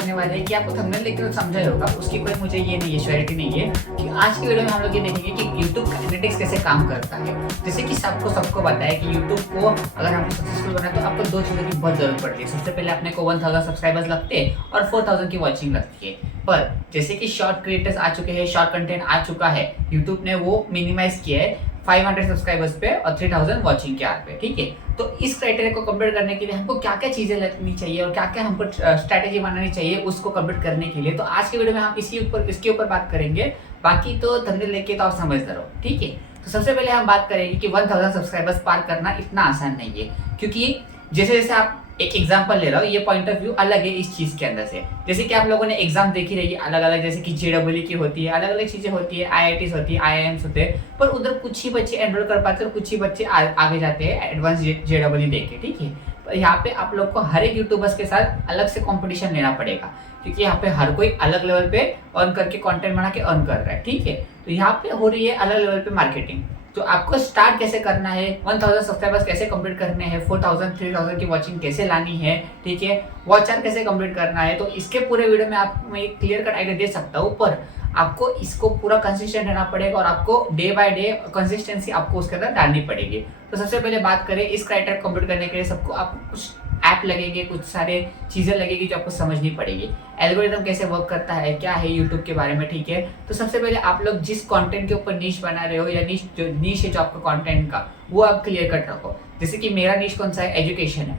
करने वाले हैं कि आपको थंबनेल देखकर तो समझा ही होगा, उसकी कोई मुझे ये नहीं है, श्योरिटी नहीं है कि आज की वीडियो में हम लोग ये देखेंगे कि YouTube का एनालिटिक्स कैसे काम करता है। जैसे कि सबको पता है कि YouTube को अगर हमको सक्सेसफुल करना है तो आपको दो चीज़ों की बहुत जरूरत पड़ती है। सबसे पहले अपने को 1000 सब्सक्राइबर्स लगते हैं और 4000 की वॉचिंग लगती है। पर जैसे कि शॉर्ट क्रिएटर्स आ चुके हैं, शॉर्ट कंटेंट आ चुका है, यूट्यूब ने वो मिनिमाइज किया है 500 सब्सक्राइबर्स पे और 3000 वॉचिंग के आर पे। ठीक है, तो इस क्राइटेरिया को कंप्लीट करने के लिए हमको क्या क्या चीजें लगनी चाहिए और क्या क्या हमको स्ट्रैटेजी बनानी चाहिए उसको कंप्लीट करने के लिए, तो आज के वीडियो में हम इसके ऊपर बात करेंगे। बाकी तो थंबनेल लेके तो आप समझते रहो। ठीक है, तो सबसे पहले हम बात करेंगे कि 1000 सब्सक्राइबर्स पार करना इतना आसान नहीं है, क्योंकि जैसे जैसे आप एक एग्जांपल ले रहा हूँ, ये पॉइंट ऑफ व्यू अलग है इस चीज के अंदर से। जैसे कि आप लोगों ने एग्जाम देखी रहेगी अलग अलग, जैसे कि जेडब्ल्यू की होती है, अलग अलग चीजें होती है, आईआईटीज होती है, आईआईएम्स होते हैं, पर उधर कुछ ही बच्चे एनरोल कर पाते हैं और कुछ ही बच्चे आगे जाते हैं एडवांस जेडब्ल्यू देके। ठीक है, पर यहाँ पे आप लोग को हर एक यूट्यूबर्स के साथ अलग से कंपटीशन लेना पड़ेगा, क्योंकि यहाँ पे हर कोई अलग लेवल पे अर्न करके कंटेंट बना के अर्न कर रहा है। ठीक है, तो यहाँ पे हो रही है अलग लेवल पे मार्केटिंग। तो आपको स्टार्ट कैसे करना है, 1000 सब्सक्राइबर्स कैसे कंप्लीट करने हैं, 4000 3000 की वॉचिंग कैसे लानी है, ठीक है, वॉच आवर कैसे कंप्लीट करना है, तो इसके पूरे वीडियो में आपको मैं एक क्लियर कट आइडिया दे सकता हूँ। पर आपको इसको पूरा कंसिस्टेंट रहना पड़ेगा और आपको डे बाय डे कंसिस्टेंसी आपको उसके अंदर डालनी पड़ेगी। तो सबसे पहले बात करें इस क्राइटेरिया कंप्लीट करने के लिए, सबको आपको कुछ ऐप लगेंगे, कुछ सारे चीजें लगेगी जो आपको समझनी पड़ेगी। एल्गोरिथम कैसे वर्क करता है, क्या है यूट्यूब के बारे में। ठीक है, तो सबसे पहले आप लोग जिस कंटेंट के ऊपर नीश बना रहे हो या नीश है जो आपका कंटेंट का, वो आप क्लियर कट रखो। जैसे कि मेरा नीश कौन सा है, एजुकेशन है,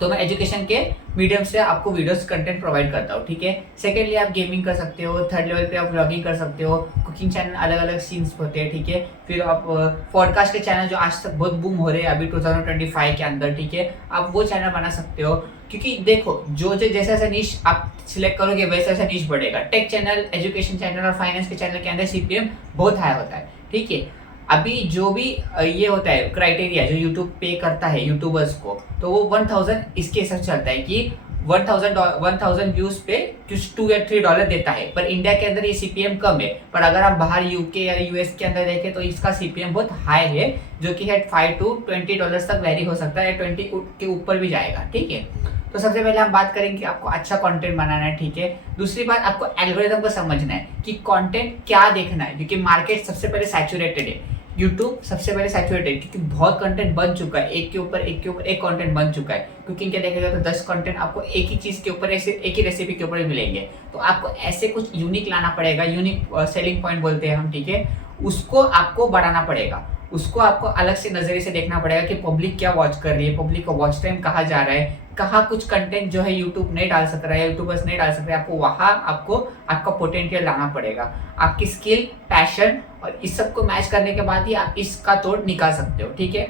तो मैं एजुकेशन के मीडियम से आपको वीडियोस कंटेंट प्रोवाइड करता हूँ। ठीक है, सेकेंडली आप गेमिंग कर सकते हो, थर्ड लेवल पे आप व्लॉगिंग कर सकते हो, कुकिंग चैनल अलग अलग सीन्स होते हैं। ठीक है, फिर आप पॉडकास्ट के चैनल जो आज तक बहुत बूम हो रहे हैं अभी 2025 के अंदर, ठीक है, आप वो चैनल बना सकते हो। क्योंकि देखो जो जैसा जैसा नीश आप सिलेक्ट करोगे वैसा वैसा नीश बढ़ेगा। टेक चैनल, एजुकेशन चैनल और फाइनेंस के चैनल के अंदर सीपीएम बहुत हाई होता है। ठीक है, अभी जो भी ये होता है क्राइटेरिया जो यूट्यूब पे करता है यूट्यूबर्स को, तो वो 1000 इसके हिसाब से चलता है कि 1000 व्यूज पे कुछ $2 या $3 देता है। पर इंडिया के अंदर ये सीपीएम कम है, पर अगर आप बाहर यूके या यूएस के अंदर देखें तो इसका सीपीएम बहुत हाई है, जो कि है $5 to $20 तक वेरी हो सकता है, 20 के ऊपर भी जाएगा। ठीक है, तो सबसे पहले हम बात करेंगे कि आपको अच्छा कंटेंट बनाना है। ठीक है, दूसरी बात आपको एल्गोरिथम को समझना है कि कंटेंट क्या देखना है, क्योंकि मार्केट सबसे पहले सैचुरेटेड है, यूट्यूब सबसे पहले सैचुरेटेड, क्योंकि बहुत कंटेंट बन चुका है, एक के ऊपर एक कंटेंट बन चुका है। कुकिंग के देखेगा तो 10 कंटेंट आपको एक ही चीज के ऊपर, एक ही रेसिपी के ऊपर मिलेंगे, तो आपको ऐसे कुछ यूनिक लाना पड़ेगा, यूनिक सेलिंग पॉइंट बोलते हैं हम। ठीक है, उसको आपको बढ़ाना पड़ेगा, उसको आपको अलग से नजरिए से देखना पड़ेगा कि पब्लिक क्या वॉच कर रही है, पब्लिक का वॉच टाइम कहाँ जा रहा है, कहाँ कुछ कंटेंट जो है यूट्यूब नहीं डाल सक रहा है, यूट्यूबर्स नहीं डाल सक रहे, आपको वहां आपको आपका पोटेंशियल लाना पड़ेगा। आपकी स्किल, पैशन और इस सब को मैच करने के बाद ही आप इसका तोड़ निकाल सकते हो। ठीक है,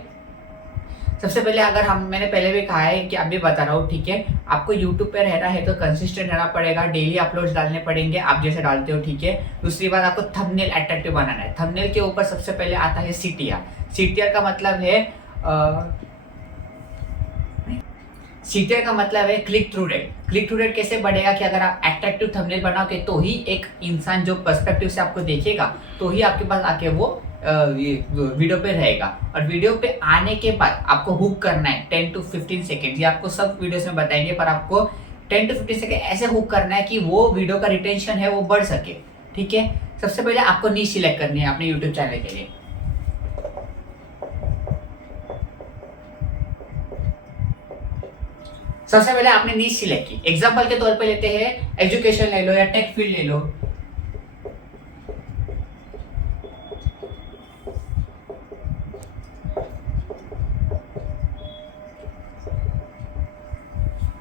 सबसे पहले अगर मैंने पहले भी कहा है कि अभी बता रहा हूँ। ठीक है, आपको यूट्यूब पे रहना है तो कंसिस्टेंट रहना पड़ेगा, डेली अपलोड्स डालने पड़ेंगे आप जैसे डालते हो। ठीक है, दूसरी बात आपको थंबनेल अट्रैक्टिव बनाना है। थंबनेल के ऊपर सबसे पहले आता है सीटीआर। सीटीआर का मतलब है click through rate. Click through rate कैसे बढ़ेगा कि अगर आप अट्रैक्टिव थंबनेल बनाओगे तो ही एक इंसान जो पर्सपेक्टिव से आपको देखेगा तो ही आपके पास आके वो वीडियो पे रहेगा। और वीडियो पे आने के बाद आपको हुक करना है 10 to 15 सेकेंड। ये आपको सब वीडियोस में बताएंगे, पर आपको 10 to 15 सेकेंड ऐसे हुक करना है कि वो वीडियो का रिटेंशन है वो बढ़ सके। ठीक है, सबसे पहले आपको नीश सिलेक्ट करनी है अपने यूट्यूब चैनल के लिए। सबसे पहले आपने नीश सिलेक्ट की, एग्जांपल के तौर पे लेते हैं एजुकेशन ले लो या टेक फील्ड ले लो।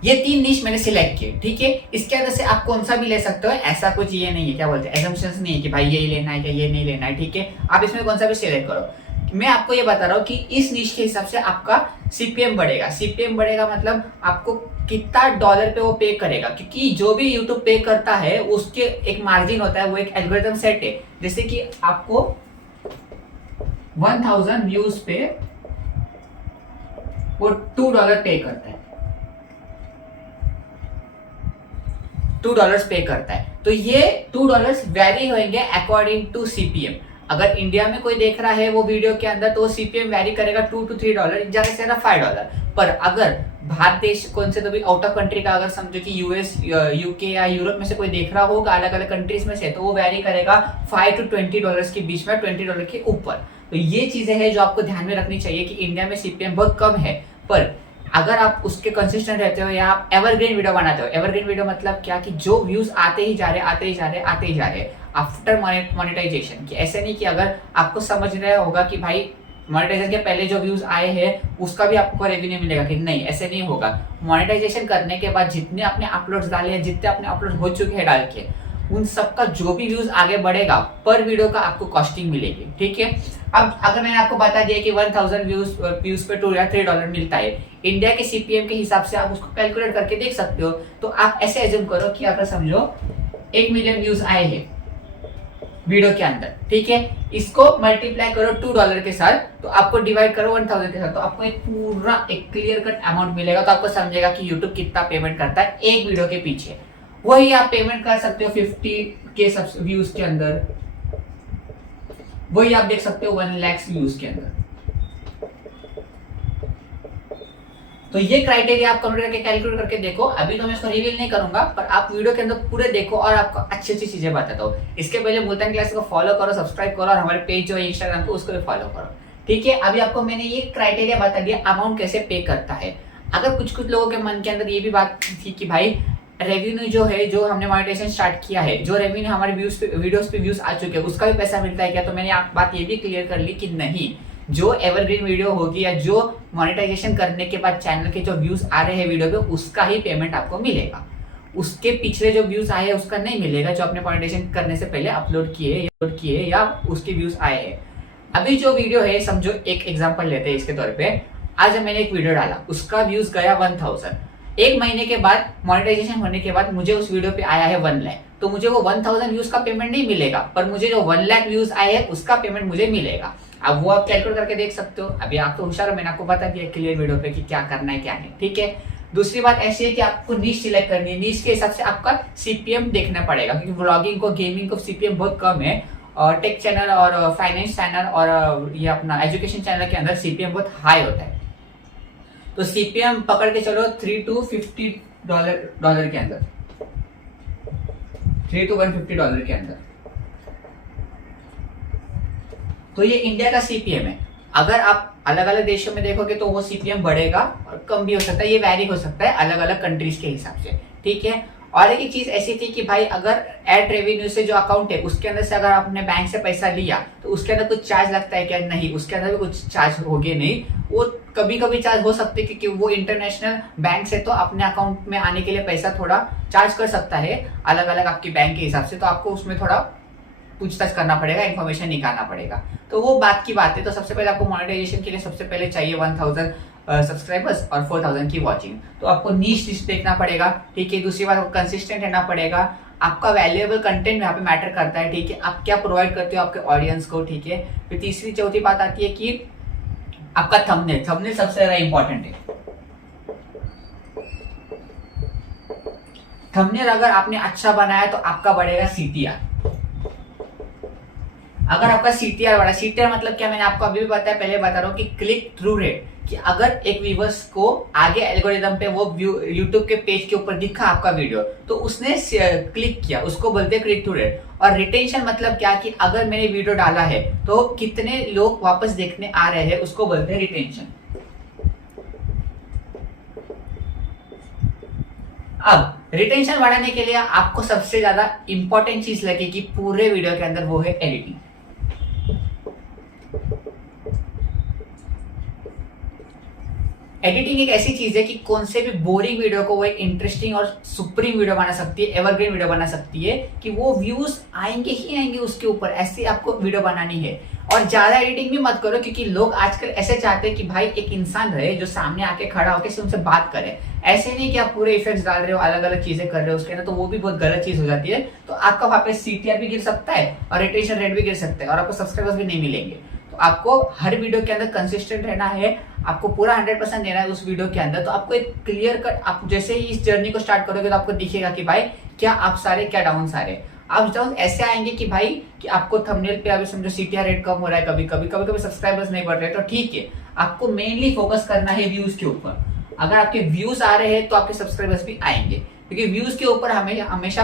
ये 3 निश मैंने सिलेक्ट किए। ठीक है, इसके अंदर से आप कौन सा भी ले सकते हो, ऐसा कुछ ये नहीं है, क्या बोलते हैं, assumptions नहीं है कि भाई यही लेना है क्या ये नहीं लेना है। ठीक है, आप इसमें कौन सा भी सिलेक्ट करो। मैं आपको ये बता रहा हूँ कि इस निश के हिसाब से आपका सीपीएम बढ़ेगा। सीपीएम बढ़ेगा मतलब आपको कितना डॉलर पे वो पे करेगा, क्योंकि जो भी यूट्यूब पे करता है उसके एक मार्जिन होता है, वो एक एल्गोरिथम सेट है। जैसे कि आपको 1000 व्यूज पे वो $2 पे करता है, $2 पे करता है। तो ये $2 वेरी होंगे अकॉर्डिंग टू सीपीएम। अगर इंडिया में कोई देख रहा है वो वीडियो के अंदर तो सीपीएम वैरी करेगा $2 to $3, ज्यादा से ज्यादा $5। पर अगर बाहर देश कौन से तो भी आउट ऑफ कंट्री का अगर समझो कि यूएस, यूके या यूरोप में से कोई देख रहा होगा अलग अलग कंट्रीज में से, तो वो वैरी करेगा $5 to $20 के बीच में, $20 के ऊपर। तो ये चीजें हैं जो आपको ध्यान में रखनी चाहिए कि इंडिया में सीपीएम बहुत कम है, पर अगर आप उसके कंसिस्टेंट रहते हो या आप एवरग्रीन वीडियो बनाते हो। एवरग्रीन वीडियो मतलब क्या कि जो व्यूज आते ही जा रहे आते ही जा रहे आते ही जा रहे आफ्टर मोनेटाइजेशन, कि ऐसे नहीं कि अगर आपको समझ रहा होगा कि भाई मोनेटाइजेशन के पहले जो व्यूज आए हैं उसका भी आपको रेवेन्यू मिलेगा, कि नहीं, ऐसे नहीं होगा। मोनेटाइजेशन करने के बाद जितने आपने अपलोड्स डाले हैं, जितने आपने अपलोड हो चुके हैं डाल के, उन सबका जो भी व्यूज आगे बढ़ेगा पर वीडियो का आपको कॉस्टिंग मिलेगी। ठीक है, अब अगर मैंने आपको बता दिया कि 1000 व्यूज पे $2 या $3 मिलता है, इंडिया के सीपीएम के हिसाब से आप उसको कैलकुलेट करके देख सकते हो। तो आप ऐसे एज्यूम करो कि अगर समझो 1 मिलियन व्यूज आए हैं वीडियो के अंदर, ठीक है, इसको मल्टीप्लाई करो $2 के साथ, तो आपको डिवाइड करो 1000 के साथ, तो आपको एक पूरा एक क्लियर कट अमाउंट मिलेगा। तो आपको समझेगा कि यूट्यूब कितना पेमेंट करता है एक वीडियो के पीछे। वही आप पेमेंट कर सकते हो 50K व्यूज के अंदर, वही आप देख सकते हो 1 लाख व्यूज के अंदर। तो ये क्राइटेरिया आप कंप्यूटर करके कैलकुलेट करके देखो। अभी तो मैं इसको रिवील नहीं करूंगा, पर आप वीडियो के अंदर पूरे देखो और आपको अच्छी अच्छी चीजें बताता हूँ। इसके पहले मुल्तान क्लास को फॉलो करो, सब्सक्राइब करो, और हमारे पेज जो है इंस्टाग्राम को उसको भी फॉलो करो। ठीक है, अभी आपको मैंने ये क्राइटेरिया बता दिया अमाउंट कैसे पे करता है। अगर कुछ कुछ लोगों के मन के अंदर ये भी बात थी कि भाई रेवेन्यू जो है, जो हमने मोनेटाइजेशन स्टार्ट किया है, जो रेवेन्यू हमारे व्यूज पे वीडियोस पे व्यूज आ चुके हैं, उसका भी पैसा मिलता है क्या? तो मैंने आप बात ये भी क्लियर कर ली कि नहीं, जो एवरग्रीन वीडियो होगी या जो मोनेटाइजेशन करने के बाद चैनल के जो व्यूज आ रहे हैं वीडियो पे, उसका ही पेमेंट आपको मिलेगा। उसके पिछले जो व्यूज आए हैं उसका नहीं मिलेगा, जो आपने मोनेटाइजेशन करने से पहले अपलोड किए या उसके व्यूज आए हैं। अभी जो वीडियो है, समझो एक एग्जांपल लेते हैं इसके तौर पे, आज मैंने एक वीडियो डाला, उसका व्यूज गया 1000। एक महीने के बाद मोनेटाइजेशन होने के बाद मुझे उस वीडियो पे आया है 1 लाख, तो मुझे वो 1000 व्यूज का पेमेंट नहीं मिलेगा, पर मुझे जो 1 लाख व्यूज आए हैं उसका पेमेंट मुझे मिलेगा। अब वो आप कैलकुलेट करके देख सकते हो। अभी आप तो होशियार हो, मैंने आपको बता दिया क्लियर वीडियो पे कि क्या करना है क्या नहीं। ठीक है, दूसरी बात ऐसी है कि आपको नीश सिलेक्ट करनी है, नीश के हिसाब से आपका सीपीएम देखना पड़ेगा, क्योंकि व्लॉगिंग को, गेमिंग को सीपीएम बहुत कम है, और टेक चैनल और फाइनेंस चैनल और ये अपना एजुकेशन चैनल के अंदर सीपीएम बहुत हाई होता है। तो सीपीएम पकड़ के चलो $3 to $50 के अंदर, $3 to $150 के अंदर। तो ये इंडिया का सीपीएम है। अगर आप अलग अलग देशों में देखोगे तो वो सीपीएम बढ़ेगा और कम भी हो सकता है, ये वैरी हो सकता है अलग अलग कंट्रीज के हिसाब से। ठीक है, और एक चीज ऐसी थी कि भाई अगर एड रेवेन्यू से जो अकाउंट है उसके अंदर से अगर आपने बैंक से पैसा लिया तो उसके अंदर कुछ चार्ज लगता है क्या? नहीं, उसके अंदर भी कुछ चार्ज होगे नहीं। वो कभी कभी चार्ज हो सकते हैं क्योंकि वो इंटरनेशनल बैंक से तो अपने अकाउंट में आने के लिए पैसा थोड़ा चार्ज कर सकता है अलग अलग आपकी बैंक के हिसाब से, तो आपको उसमें थोड़ा पूछताछ करना पड़ेगा, इन्फॉर्मेशन निकालना पड़ेगा। तो वो बात की बात है। तो सबसे पहले आपको मोनेटाइजेशन के लिए सबसे पहले चाहिए 1000 सब्सक्राइबर्स और 4000 की वॉचिंग, तो आपको नीश लिस्ट देखना पड़ेगा। ठीक है, दूसरी बात आपको कंसिस्टेंट रहना पड़ेगा, आपका वैल्यूएबल कंटेंट यहाँ पे मैटर करता है। ठीक है, आप क्या प्रोवाइड करते हो आपके ऑडियंस को। ठीक है, फिर तीसरी चौथी बात आती है कि आपका थंबनेल सबसे ज्यादा इंपॉर्टेंट है। थंबनेल अगर आपने अच्छा बनाया तो आपका बढ़ेगा सीटीआर। अगर आपका सीटीआर बढ़ा, सीटीआर मतलब क्या, मैंने आपको अभी भी बताया, पहले बता रहा हूँ कि क्लिक थ्रू रेट, कि अगर एक व्यूवर्स को आगे एल्गोरिदम पे वो यूट्यूब के पेज के ऊपर दिखा आपका वीडियो तो उसने क्लिक किया, उसको बोलते हैं क्लिक थ्रू रेट। और रिटेंशन मतलब क्या, कि अगर मैंने वीडियो डाला है तो कितने लोग वापस देखने आ रहे हैं, उसको बोलते हैं रिटेंशन। अब रिटेंशन बढ़ाने के लिए आपको सबसे ज्यादा इंपॉर्टेंट चीज लगेगी पूरे वीडियो के अंदर, वो है एडिटिंग। एडिटिंग एक ऐसी चीज है कि कौन से भी बोरिंग वीडियो को वो एक इंटरेस्टिंग और सुप्रीम वीडियो बना सकती है, एवरग्रीन वीडियो बना सकती है, कि वो व्यूज आएंगे ही आएंगे उसके ऊपर। ऐसे आपको वीडियो बनानी है, और ज्यादा एडिटिंग भी मत करो, क्योंकि लोग आजकल ऐसे चाहते हैं कि भाई एक इंसान रहे जो सामने आके खड़ा होकर उनसे बात करे। ऐसे नहीं कि आप पूरे इफेक्ट्स डाल रहे हो, अलग अलग चीजें कर रहे हो उसके अंदर, तो वो भी बहुत गलत चीज हो जाती है। तो आपका वहां पे सीटीआर भी गिर सकता है और रिटेंशन रेट भी गिर सकता है, और आपको सब्सक्राइबर्स भी नहीं मिलेंगे। तो आपको हर वीडियो के अंदर कंसिस्टेंट रहना है, आपको पूरा 100% देना है उस वीडियो के अंदर। तो आपको एक क्लियर कट, आप जैसे ही इस जर्नी को स्टार्ट करोगे तो आपको दिखेगा कि भाई क्या आप सारे क्या डाउन सारे। आप जब ऐसे आएंगे कि भाई कि आपको थंबनेल पे अभी समझो सीटीआर रेट कम हो रहा है, कभी कभी सब्सक्राइबर्स नहीं बढ़ रहे, तो ठीक है, आपको मेनली फोकस करना है व्यूज के ऊपर। अगर आपके व्यूज आ रहे हैं तो आपके सब्सक्राइबर्स भी आएंगे, क्योंकि व्यूज के ऊपर हमें हमेशा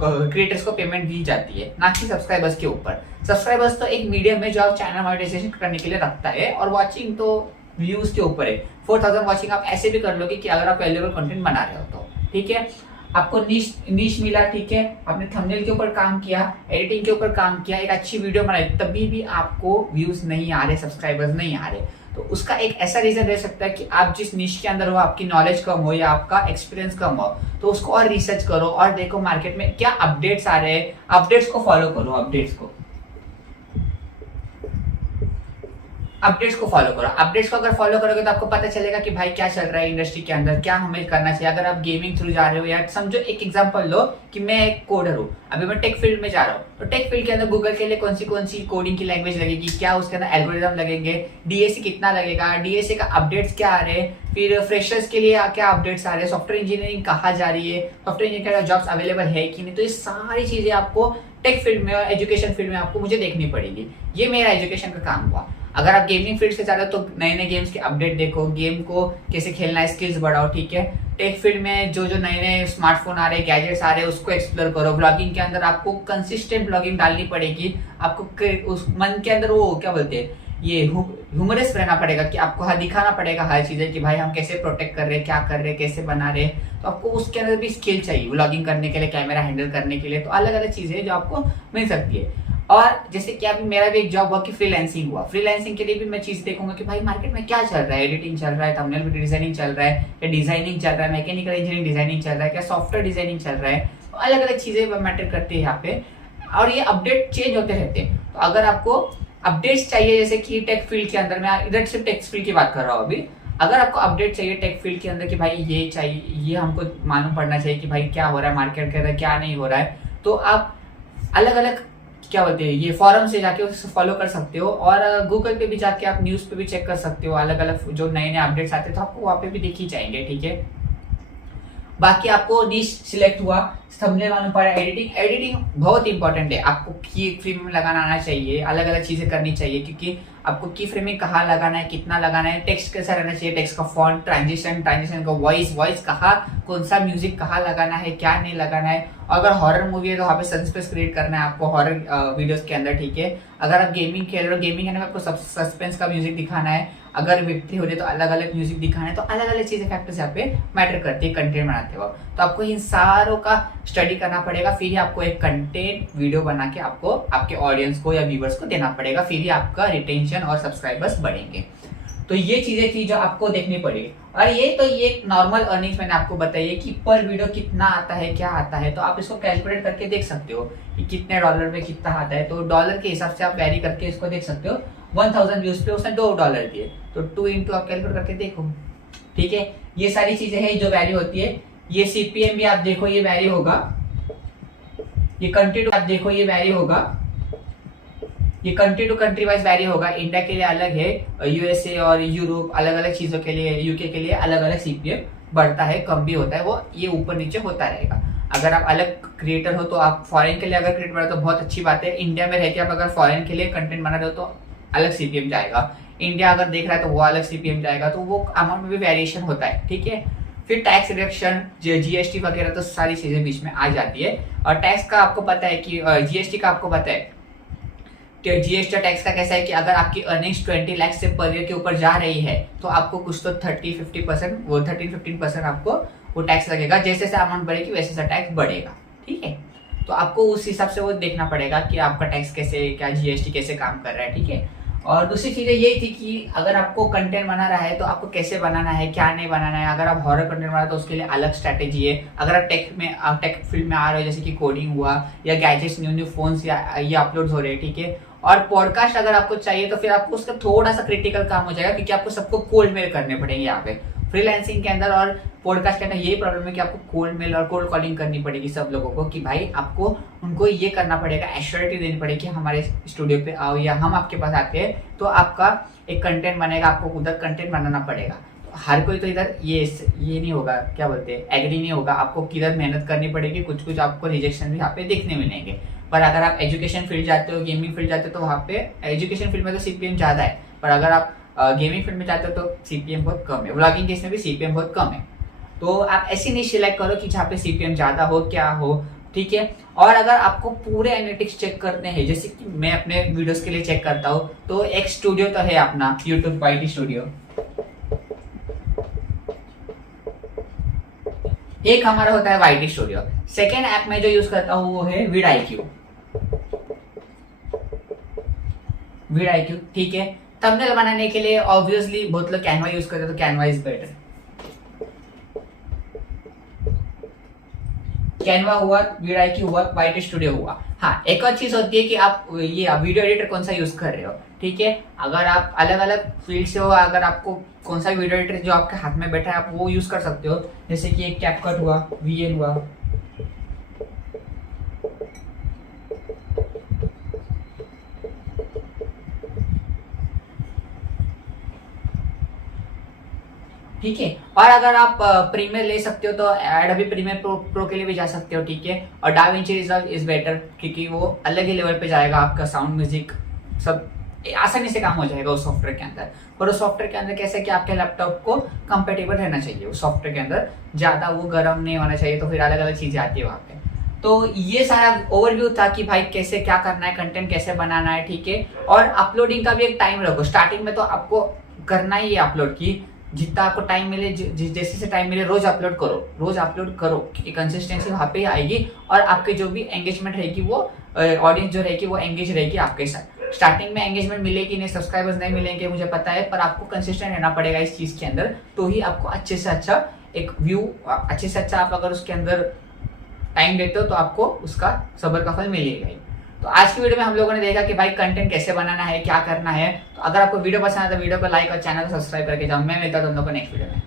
क्रिएटर्स को पेमेंट दी जाती है, ना कि सब्सक्राइबर्स के ऊपर। सब्सक्राइबर्स तो एक मीडियम है जो आप चैनल मोनेटाइजेशन करने के लिए रखता है, और वॉचिंग तो व्यूज के ऊपर है। 4000 वॉचिंग आप ऐसे भी कर लोगे कि अगर आप वैल्यूएबल कंटेंट बना रहे हो तो, ठीक है। आपको नीश मिला, ठीक है, आपने थंबनेल के ऊपर काम किया, एडिटिंग के ऊपर काम किया, एक अच्छी वीडियो बनाई, तभी भी आपको व्यूज नहीं आ रहे, सब्सक्राइबर्स नहीं आ रहे, तो उसका एक ऐसा रीजन रह सकता है कि आप जिस निश के अंदर हो आपकी नॉलेज कम हो या आपका एक्सपीरियंस कम हो। तो उसको और रिसर्च करो और देखो मार्केट में क्या अपडेट्स आ रहे हैं, अपडेट्स को फॉलो करो, अपडेट्स को फॉलो करो। अपडेट्स को अगर फॉलो करोगे तो आपको पता चलेगा कि भाई क्या चल रहा है इंडस्ट्री के अंदर, क्या हमें करना चाहिए। अगर आप गेमिंग थ्रू जा रहे हो, या समझो एक एग्जांपल लो कि मैं एक कोडर हूँ, अभी मैं टेक फील्ड में जा रहा हूँ, तो टेक फील्ड के अंदर गूगल के लिए कौन सी कोडिंग की लैंग्वेज लगेगी, क्या उसके अंदर एल्गोरिथम लगेंगे, डीएससी कितना लगेगा, डीएससी का अपडेट्स क्या आ रहे हैं, फिर फ्रेशर्स के लिए क्या अपडेट्स आ रहे हैं, सॉफ्टवेयर इंजीनियरिंग कहाँ जा रही है, सॉफ्टवेयर इंजीनियरिंग का जॉब्स अवेलेबल है कि नहीं। तो ये सारी चीजें आपको टेक फील्ड में और एजुकेशन फील्ड में आपको मुझे देखनी पड़ेगी। ये मेरा एजुकेशन का काम हुआ। अगर आप गेमिंग फील्ड से जा रहे हो तो नए नए गेम्स के अपडेट देखो, गेम को कैसे खेलना है, स्किल्स बढ़ाओ, ठीक है। टेक फील्ड में जो नए नए स्मार्टफोन आ रहे हैं, गैजेट्स आ रहे हैं, उसको एक्सप्लोर करो। ब्लॉगिंग के अंदर आपको कंसिस्टेंट ब्लॉगिंग डालनी पड़ेगी, आपको उस मन के अंदर वो क्या बोलते हैं, ये ह्यूमरस रहना पड़ेगा, कि आपको दिखाना पड़ेगा हर चीजें कि भाई हम कैसे प्रोटेक्ट कर रहे हैं, क्या कर रहे हैं, कैसे बना रहे हैं। तो आपको उसके अंदर भी स्किल चाहिए व्लॉगिंग करने के लिए, कैमरा हैंडल करने के लिए। तो अलग अलग चीजें जो आपको मिल सकती है। और जैसे कि अभी मेरा भी एक जॉब हुआ कि फ्रीलांसिंग हुआ, फ्रीलांसिंग के लिए भी मैं चीज देखूंगा कि भाई मार्केट में क्या चल रहा है, एडिटिंग चल रहा है, थंबनेल वीडियो डिजाइनिंग चल रहा है, या डिजाइनिंग चल रहा है, मैकेनिकल इंजीनियरिंग डिजाइनिंग चल रहा है, क्या सॉफ्टवेयर डिजाइनिंग चल रहा है। तो अलग अलग चीजें मैटर करती है यहाँ पे, और ये अपडेट चेंज होते रहते हैं। तो अगर आपको अपडेट्स चाहिए, जैसे कि टेक फील्ड के अंदर, मैं इधर सिर्फ टेक फील्ड की बात कर रहा हूँ अभी, अगर आपको अपडेट चाहिए टेक फील्ड के अंदर कि भाई ये चाहिए, ये हमको मालूम पड़ना चाहिए कि भाई क्या हो रहा है मार्केट के अंदर, क्या नहीं हो रहा है, तो आप अलग अलग क्या बोलते हैं ये फॉरम से जाके उसको फॉलो कर सकते हो, और गूगल पे भी जाके आप न्यूज पे भी चेक कर सकते हो, अलग अलग जो नए नए अपडेट्स आते हैं तो आपको वहाँ पे भी दिख ही जाएंगे, ठीक है। बाकी आपको निश सिलेक्ट हुआ, थंबनेल मालूम पड़ा, एडिटिंग बहुत इंपॉर्टेंट है। आपको की फ्रेम में लगाना आना चाहिए, अलग अलग चीजें करनी चाहिए, क्योंकि आपको की फ्रेमिंग कहाँ लगाना है, कितना लगाना है, टेक्स्ट कैसा रहना चाहिए, टेक्स्ट का फॉन्ट, ट्रांजिशन का वॉइस कहाँ, कौन सा म्यूजिक कहाँ लगाना है, क्या नहीं लगाना है। अगर हॉरर मूवी है तो वहाँ पे सस्पेंस क्रिएट करना है आपको हॉरर वीडियोस के अंदर, ठीक है। अगर आप गेमिंग खेल रहे हो, गेमिंग के अंदर आपको सस्पेंस का म्यूजिक दिखाना है, अगर विक्ट्री हो रही है तो अलग अलग म्यूजिक दिखाना है। तो अलग अलग चीजें फैक्टर्स यहाँ पे मैटर करती है कंटेंट बनाते वक्त। तो आपको इन सारों का स्टडी करना पड़ेगा, फिर ही आपको एक कंटेंट वीडियो बना के आपको आपके ऑडियंस को या व्यूवर्स को देना पड़ेगा, फिर ही आपका रिटेंशन और सब्सक्राइबर्स बढ़ेंगे। तो ये चीजें थी जो आपको देखनी पड़ेगी। और ये नॉर्मल अर्निंग्स मैंने आपको बताई है कि पर वीडियो कितना आता है, क्या आता है। तो आप इसको कैलकुलेट करके देख सकते हो कि कितने डॉलर में कितना आता है। तो डॉलर के हिसाब से आप वैरी करके इसको देख सकते हो। 1000 व्यूज पे उसने $2 दिए, तो 2 इंटू आप कैलकुलेट करके देखो, ठीक है। ये सारी चीजें हैं जो वैरी होती है। ये सीपीएम भी आप देखो ये वैरी होगा, ये कंट्री टू आप देखो ये वैरी होगा, ये country to country wise vary होगा। इंडिया के लिए अलग है, यूएसए और यूरोप अलग अलग चीजों के लिए, यूके के लिए अलग अलग सीपीएम बढ़ता है, कम भी होता है, वो ये ऊपर नीचे होता रहेगा। अगर आप अलग क्रिएटर हो तो आप फॉरेन के लिए अगर क्रिएट बना तो बहुत अच्छी बात है। इंडिया में रह के आप अगर फॉरेन के लिए कंटेंट बना रहे हो तो अलग सीपीएम जाएगा। इंडिया अगर देख रहा है तो वो अलग सीपीएम जाएगा, तो वो अमाउंट में भी वेरिएशन होता है, ठीक है। फिर टैक्स रिडक्शन, जीएसटी वगैरह, तो सारी चीजें बीच में आ जाती है। और टैक्स का आपको पता है कि जीएसटी का आपको पता है, जीएसटी टैक्स का कैसा है कि अगर आपकी अर्निंग्स 20 लाख से पर ईयर के ऊपर जा रही है तो आपको कुछ तो 30-50% वो 13-15% आपको वो टैक्स लगेगा। जैसे जैसे अमाउंट बढ़ेगी वैसे वैसा टैक्स बढ़ेगा, ठीक है। तो आपको उस हिसाब से वो देखना पड़ेगा कि आपका टैक्स कैसे, क्या जीएसटी कैसे काम कर रहा है, ठीक है। और दूसरी चीजें ये थी कि अगर आपको कंटेंट बना रहा है तो आपको कैसे बनाना है, क्या नहीं बनाना है। अगर आप हॉरर कंटेंट बना रहे हो तो उसके लिए अलग स्ट्रैटेजी है। अगर आप टेक फील्ड में आ रहे हो, जैसे कि कोडिंग हुआ या गैजेट्स, न्यू फोन्स या ये अपलोड हो रहे हैं, ठीक है। और पॉडकास्ट अगर आपको चाहिए तो फिर आपको उसका थोड़ा सा क्रिटिकल काम हो जाएगा, क्योंकि आपको सबको कोल्ड मेल करने पड़ेंगे यहाँ पे फ्रीलांसिंग के अंदर। और पॉडकास्ट के अंदर यही प्रॉब्लम है कि आपको कोल्ड मेल और कोल्ड कॉलिंग करनी पड़ेगी सब लोगों को, कि भाई आपको उनको ये करना पड़ेगा, एश्योरिटी देनी पड़ेगी कि हमारे स्टूडियो पे आओ या हम आपके पास आते हैं तो आपका एक कंटेंट बनेगा, आपको उधर कंटेंट बनाना पड़ेगा। हर कोई तो इधर ये नहीं होगा, क्या बोलते हैं, एग्री नहीं होगा, आपको किधर मेहनत करनी पड़ेगी, कुछ कुछ आपको रिजेक्शन भी यहाँ पे देखने मिलेंगे। पर अगर आप एजुकेशन फील्ड जाते हो, गेमिंग फील्ड जाते हो, तो वहाँ पे एजुकेशन फील्ड में तो सीपीएम ज़्यादा है, पर अगर आप गेमिंग फील्ड में जाते हो तो सीपीएम बहुत कम है, व्लॉगिंग केस में भी सीपीएम बहुत कम है। तो आप ऐसी नहीं सिलेक्ट करो कि जहाँ पे सीपीएम ज़्यादा हो क्या हो, ठीक है। और अगर आपको पूरे एनालिटिक्स चेक करने हैं, जैसे कि मैं अपने वीडियोस के लिए चेक करता हूँ, तो एक स्टूडियो तो है अपना यूट्यूब वाईटी स्टूडियो, एक हमारा होता है वाईटी स्टूडियो। सेकेंड ऐप में जो यूज करता हूँ वो है vidIQ, ठीक है। थंबनेल बनाने के लिए ऑब्वियसली बहुत लोग कैनवा यूज करते हैं, तो कैनवा इज बेटर। कैनवा हुआ, vidIQ हुआ, वाईटी स्टूडियो हुआ। हाँ, एक और चीज होती है कि आप ये वीडियो एडिटर कौन सा यूज कर रहे हो, ठीक है। अगर आप अलग अलग फील्ड से हो, अगर आपको कौन सा वीडियो एडिटर जो आपके हाथ में बैठा है आप वो यूज कर सकते हो, जैसे कि एक कैपकट हुआ, VN हुआ, ठीक है। और अगर आप प्रीमियर ले सकते हो तो एडोबी प्रीमियर प्रो के लिए भी जा सकते हो, ठीक है। और डाविंची रिजॉल्व इज बेटर, क्योंकि वो अलग ही लेवल पे जाएगा, आपका साउंड म्यूजिक सब आसानी से काम हो जाएगा उस सॉफ्टवेयर के अंदर। और उस सॉफ्टवेयर के अंदर कैसे कि आपके लैपटॉप को कंपेटेबल रहना चाहिए, उस सॉफ्टवेयर के अंदर ज्यादा वो गर्म नहीं होना चाहिए, तो फिर अलग अलग चीजें आती है वहाँ पे। तो ये सारा ओवरव्यू था कि भाई कैसे क्या करना है, कंटेंट कैसे बनाना है, ठीक है। और अपलोडिंग का भी एक टाइम रखो, स्टार्टिंग में तो आपको करना ही है अपलोड की, जितना आपको टाइम मिले, जैसे से टाइम मिले रोज अपलोड करो, क्योंकि कंसिस्टेंसी वहाँ पे ही आएगी और आपके जो भी एंगेजमेंट रहेगी वो ऑडियंस जो रहेगी वो एंगेज रहेगी आपके साथ। स्टार्टिंग में एंगेजमेंट मिलेगी नहीं, सब्सक्राइबर्स नहीं मिलेंगे मुझे पता है, पर आपको कंसिस्टेंट रहना पड़ेगा इस चीज के अंदर, तो ही आपको अच्छे से अच्छा एक व्यू, अच्छे से अच्छा आप अगर उसके अंदर टाइम देते हो तो आपको उसका सब्र का फल मिलेगा ही। तो आज की वीडियो में हम लोगों ने देखा कि भाई कंटेंट कैसे बनाना है, क्या करना है। तो अगर आपको वीडियो पसंद है तो वीडियो को लाइक और चैनल को सब्सक्राइब करके जाओ। मैं मिलता हूं तुम लोगों को नेक्स्ट वीडियो में।